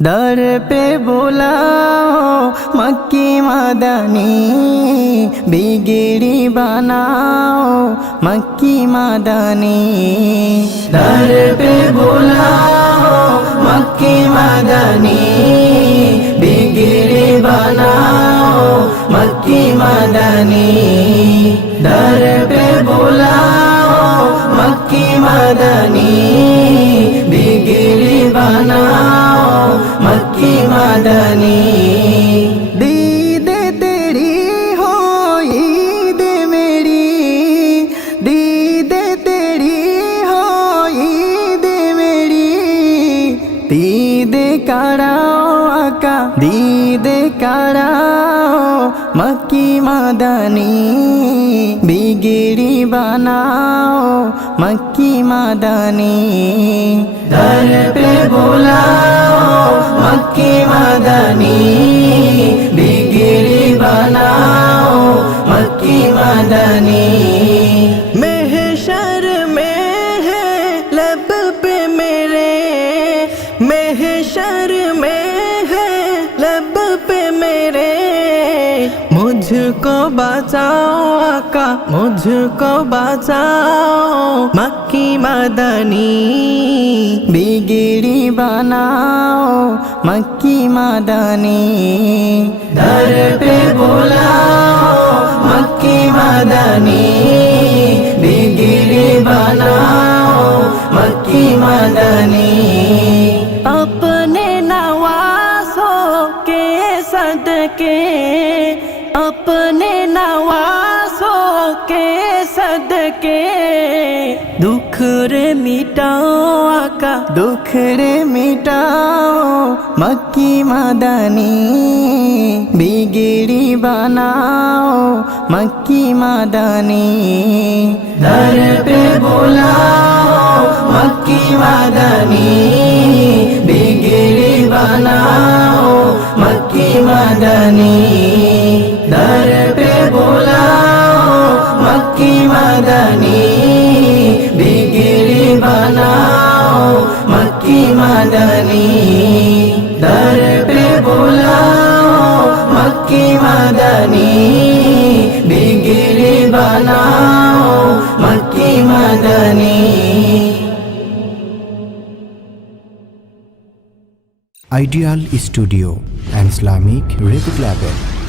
दर पे बुलाओ मक्की मदनी, बिगड़ी बनाओ मक्की मदनी। दर पे बुलाओ मक्की मदनी, बिगड़ी बनाओ मक्की मदनी। दर पे बुलाओ मक्की मदनी, बिगड़ी बनाओ मक्की मदनी। दीद तेरी हो ईद मेरी, दीद तेरी हो ईद मेरी। दीद कराओ आका दीद कराओ मक्की मदनी, बिगड़ी बनाओ मक्की मदनी। दर पे बुलाओ मक्की मदनी, बिगड़ी बनाओ मक्की मदनी। महशर में है लब पे मेरे, महशर में है लब पे मेरे। मुझको बचाओ आका मुझको बचाओ मक्की मदनी, बिगड़ी बनाओ मक्की मदनी। दर पे बुलाओ मक्की मदनी, बिगड़ी बनाओ मक्की मदनी। अपने नवासों के सदके, अपने नवासों के सदके। दुख रे मिटाओ आका दुख रे मिटाओ मक्की मदनी, बिगड़ी बनाओ मक्की मदनी। दर पे बुलाओ मक्की मदनी, बिगड़ी बनाओ मक्की मदनी। दर पे बुलाओ मक्की मदनी, बिगड़ी बनाओ मक्की मदनी। दर पे बुलाओ मक्की मदनी, बिगड़ी बनाओ मक्की Madani. Ideal Studio and Islamic Record Label.